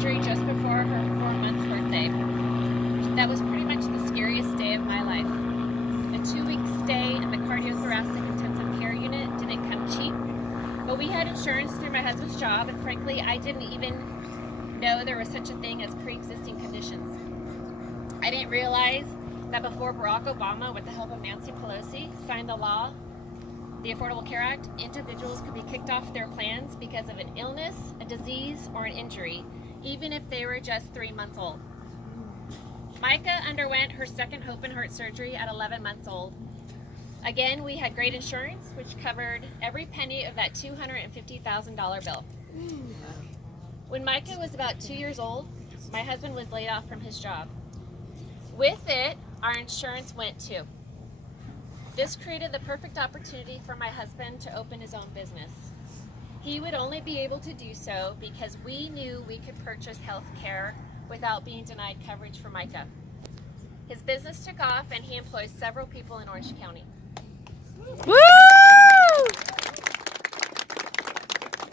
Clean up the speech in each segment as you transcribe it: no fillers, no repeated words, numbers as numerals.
surgery just before her 4-month birthday. That was pretty much the scariest day of my life. A 2-week stay in the cardiothoracic intensive care unit didn't come cheap, but we had insurance through my husband's job, and frankly, I didn't even know there was such a thing as pre-existing conditions. I didn't realize that before Barack Obama, with the help of Nancy Pelosi, signed the law, the Affordable Care Act, individuals could be kicked off their plans because of an illness, a disease, or an injury, even if they were just 3 months old. Myka underwent her second open heart surgery at 11 months old. Again, we had great insurance, which covered every penny of that $250,000 bill. When Myka was about 2 years old, my husband was laid off from his job. With it, our insurance went too. This created the perfect opportunity for my husband to open his own business. He would only be able to do so because we knew we could purchase health care without being denied coverage for Myka. His business took off and he employs several people in Orange County. Woo!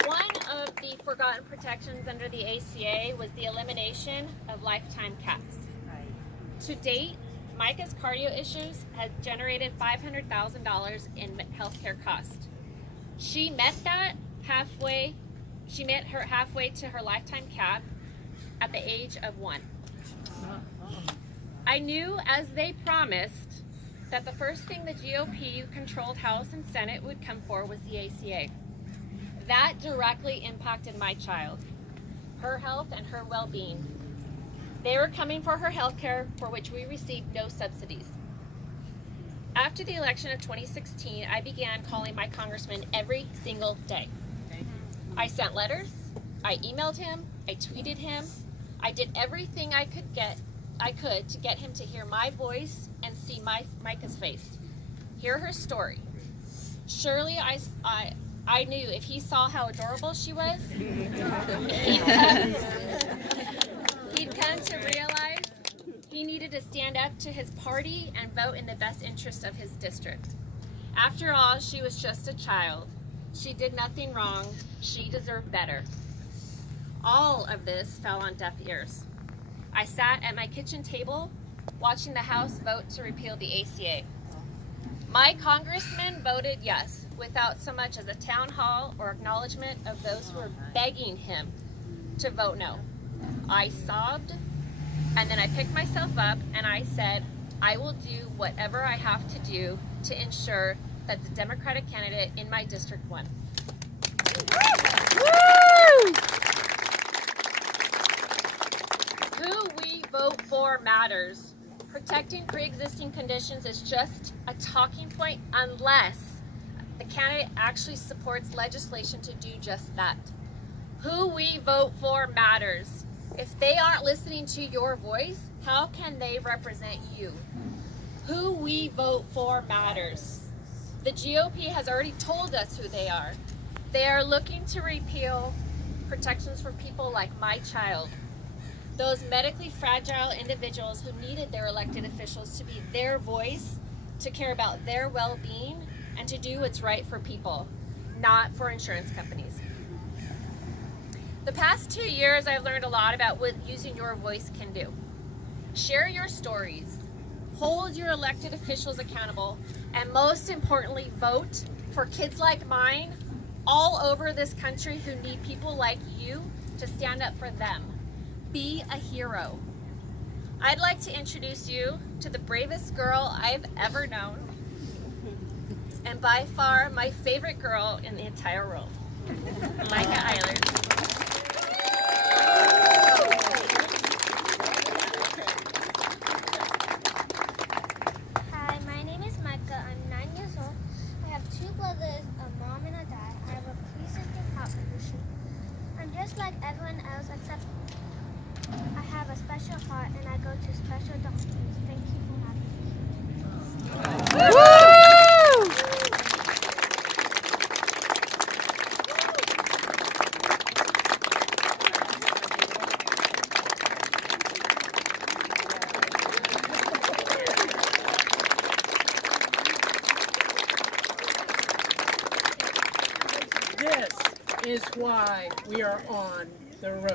One of the forgotten protections under the ACA was the elimination of lifetime caps. To date, Myka's cardio issues has generated $500,000 in healthcare costs. She met halfway to her lifetime cap at the age of 1. I knew, as they promised, that the first thing the GOP-controlled House and Senate would come for was the ACA. That directly impacted my child, her health, and her well-being. They were coming for her health care, for which we received no subsidies. After the election of 2016, I began calling my congressman every single day. I sent letters, I emailed him, I tweeted him, I did everything I could to get him to hear my voice and see Myka's face, hear her story. Surely I knew if he saw how adorable she was, he'd come to realize he needed to stand up to his party and vote in the best interest of his district. After all, she was just a child. She did nothing wrong. She deserved better. All of this fell on deaf ears. I sat at my kitchen table watching the House vote to repeal the ACA. My congressman voted yes, without so much as a town hall or acknowledgement of those who were begging him to vote no. I sobbed, and then I picked myself up and I said, I will do whatever I have to do to ensure that the Democratic candidate in my district won. Woo! Who we vote for matters. Protecting pre-existing conditions is just a talking point unless the candidate actually supports legislation to do just that. Who we vote for matters. If they aren't listening to your voice, how can they represent you? Who we vote for matters. The GOP has already told us who they are. They are looking to repeal protections for people like my child. Those medically fragile individuals who needed their elected officials to be their voice, to care about their well-being, and to do what's right for people, not for insurance companies. The past 2 years, I've learned a lot about what using your voice can do. Share your stories, hold your elected officials accountable, and most importantly, vote for kids like mine all over this country who need people like you to stand up for them. Be a hero. I'd like to introduce you to the bravest girl I've ever known, and by far my favorite girl in the entire world, Myka Eilers. Hi, my name is Myka. I'm 9 years old. I have 2 brothers, a mom and a dad. I have a pre-existing heart condition. I'm just like everyone else except I have a special heart and I go to special doctors. Thank you for having me. Woo! This is why we are on the road.